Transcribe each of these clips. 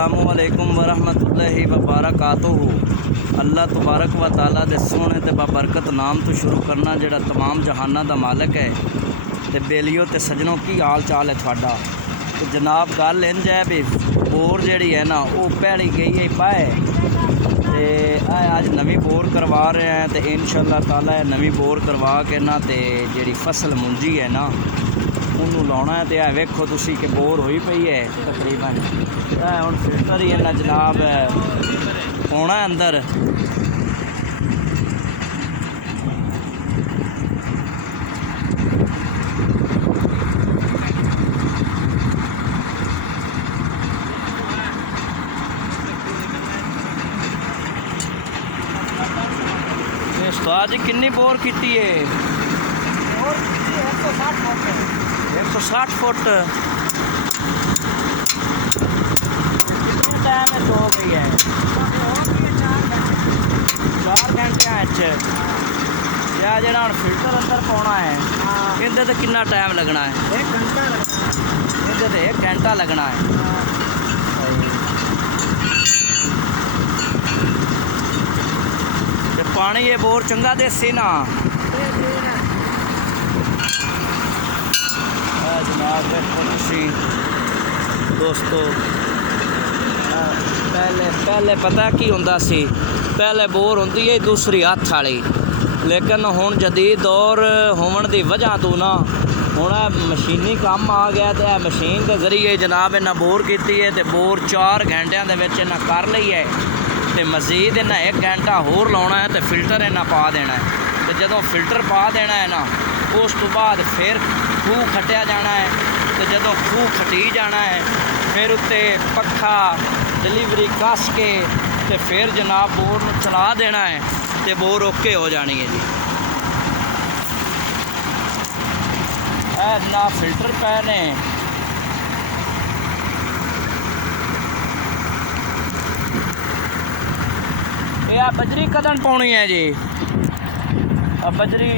अस्सलामुअलैकुम वरहमतुल्लाहि वबरकातुहू। अल्लाह तबारक व तआला दे सोहने ते बबरकत नाम तो शुरू करना जिहड़ा तमाम जहाना दा मालिक है। ते बेलियो ते सजनों की हाल चाल है थोड़ा। तो जनाब गल इंज है भी बोर जिहड़ी है ना वो पैड़ी गई है पाए ते अज नवी बोर करवा रहे हैं। तो इंशाअल्लाह ताला नवी बोर करवा के ना ते जिहड़ी फसल मुंजी है ना उन्होंने लाना है। तो वेखो तुसी कि बोर हुई पई है तकरीबन हुण फिल्टर ही है जनाब होना अंदर। उस्ताद जी कितनी बोर की है? 160 फुट। कितने टाइम में हो गई है? 4 घंटे या जरा हम फिल्टर अंदर पाना है इधर तो कितना टाइम लगना है? 1 घंटा लगना। इधर तो 1 घंटा लगना है। पानी ये बोर चंगा देसी ना जनाब। देखो दोस्तों पहले पता की होंदा सी, पहले बोर होंदी है दूसरी हथ वाली, लेकिन हुण जदीद दौर होने की वजह तो ना हुण मशीनी काम आ गया। तो मशीन के जरिए जनाब इन्हें बोर की है। तो बोर 4 घंटिया इन्हें कर ली है। तो मजीद इन्हें 1 घंटा होर लाना है। तो फिल्टर इन्हें पा देना है। तो जदों फिल्टर पा देना है ना उस तो बाद फिर खूह खटिया जाना है। तो जदों खूह खटी जाना है फिर उत्ते पखा डिलीवरी कस के तो फिर जनाब बोर में चला देना है। तो बोर ओके हो जानी है जी। ना फिल्टर पै ने यह बजरी कदन पानी है जी? बजरी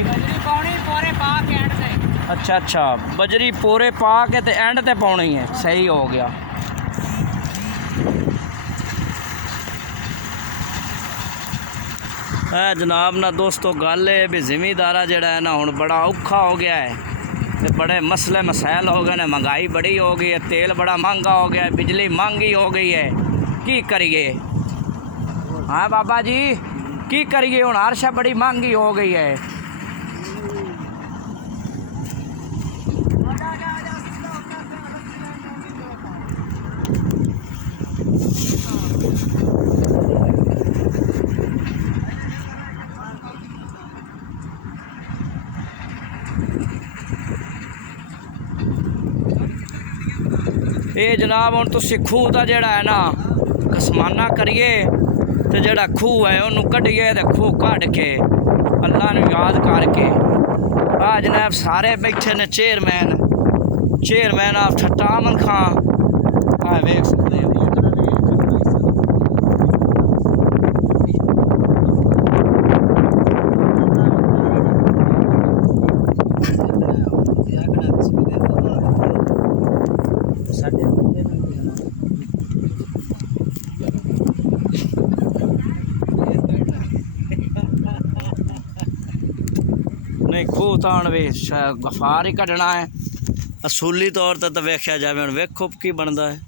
पानी पोरे पा के एंड ते। अच्छा बजरी पोरे पा के ते एंड ते पानी है। सही हो गया। जनाब ना दोस्तों गल है भी जिमीदारा जड़ा है ना हुण बड़ा औखा हो गया है। तो बड़े मसले मसाइल हो गए ने। महंगाई बड़ी हो गई है, तेल बड़ा महंगा हो गया है, बिजली महंगी हो गई है। की करिए? हाँ बाबा जी की करिए? हुण हर शय बड़ी महंगी हो गई है। ये जनाब हुण तुसीं खूह दा जिहड़ा है ना कसमाना करिए। तो जिहड़ा खूह है उन्होंने कढ़िए तो खूह कढ़ के अल्लाह नूं याद करके आ जनाब सारे बैठे ने चेयरमैन ऑफ ठट्टा अमन खां आ वेख सकते हो। नहीं खूह ताण वे गफार ही कढ़ना है। असूली तौर पर तो वेख्या जाए हुण वेखो की बनता है।